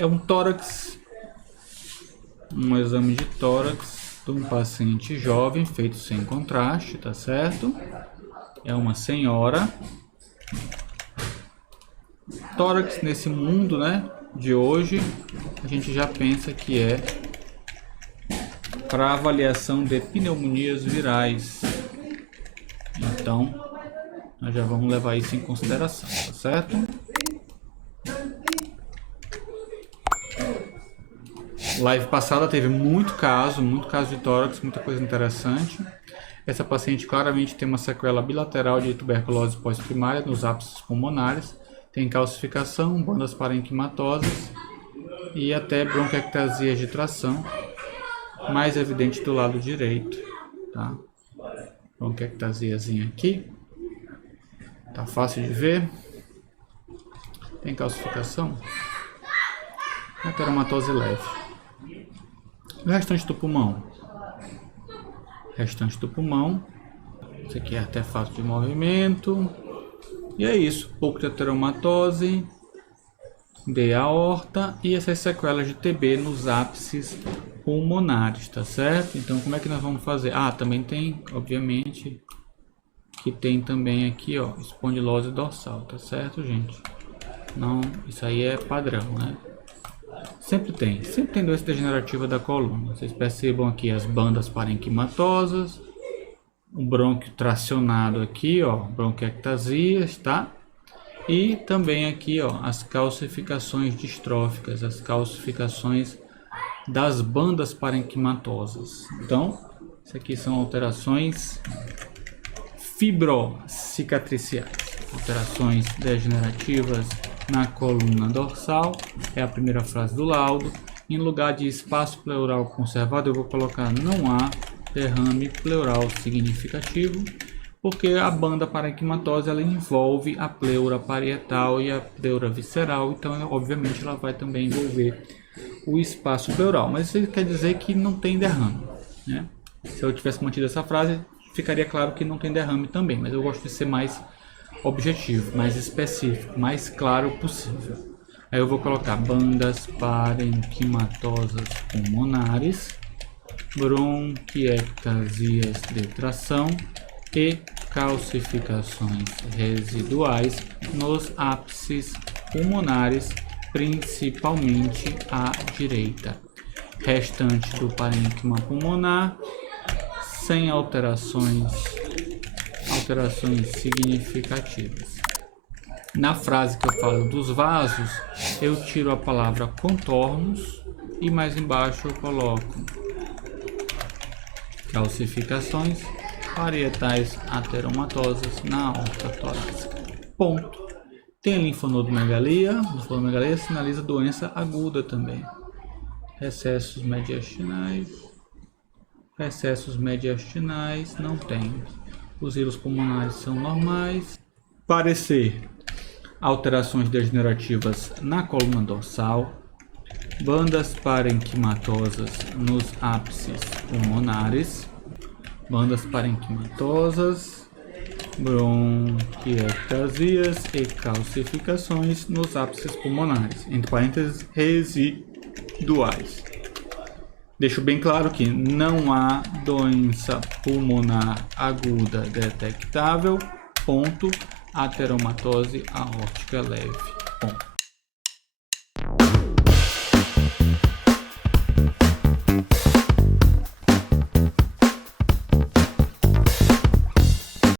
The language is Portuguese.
É um tórax, um exame de tórax de um paciente jovem feito sem contraste, tá certo? É uma senhora. Tórax nesse mundo, né, de hoje, a gente já pensa que é para avaliação de pneumonias virais. Então, nós já vamos levar isso em consideração, tá certo? Live passada teve muito caso de tórax, muita coisa interessante. Essa paciente claramente tem uma sequela bilateral de tuberculose pós-primária nos ápices pulmonares. Tem calcificação, bandas parenquimatosas e até bronquiectasias de tração, mais evidente do lado direito, tá? Bronquiectasiazinha aqui, tá fácil de ver. Tem calcificação, ateromatose leve. O restante do pulmão, isso aqui é artefato de movimento. E é isso, pouco de ateromatose, de aorta e essas sequelas de TB nos ápices pulmonares, tá certo? Então, como é que nós vamos fazer? Ah, também tem, obviamente, que tem também aqui, ó, espondilose dorsal, tá certo, gente? Não, isso aí é padrão, né? Sempre tem doença degenerativa da coluna. Vocês percebam aqui as bandas parenquimatosas, o brônquio tracionado aqui, ó, bronquiectasias, tá? E também aqui, ó, as calcificações distróficas, as calcificações das bandas parenquimatosas. Então, isso aqui são alterações fibrocicatriciais, alterações degenerativas na coluna dorsal. É a primeira frase do laudo. Em lugar de espaço pleural conservado, eu vou colocar não há derrame pleural significativo, porque a banda parenquimatose ela envolve a pleura parietal e a pleura visceral, então obviamente ela vai também envolver o espaço pleural, mas isso quer dizer que não tem derrame, né? Se eu tivesse mantido essa frase, ficaria claro que não tem derrame também, mas eu gosto de ser mais objetivo, mais específico, mais claro possível. Aí eu vou colocar bandas parenquimatosas pulmonares, bronquiectasias de tração e calcificações residuais nos ápices pulmonares, principalmente à direita. Restante do parênquima pulmonar sem alterações significativas. Na frase que eu falo dos vasos, eu tiro a palavra contornos e mais embaixo eu coloco calcificações parietais ateromatosas na aorta torácica. Ponto. Tem linfonodomegalia. Linfonodomegalia sinaliza doença aguda também. Recessos mediastinais não tem. Os hilos pulmonares são normais. Parecer alterações degenerativas na coluna dorsal, bandas parenquimatosas nos ápices pulmonares, bandas parenquimatosas, bronquiectasias e calcificações nos ápices pulmonares, entre parênteses, residuais. Deixo bem claro que não há doença pulmonar aguda detectável, ponto, ateromatose aórtica leve, ponto.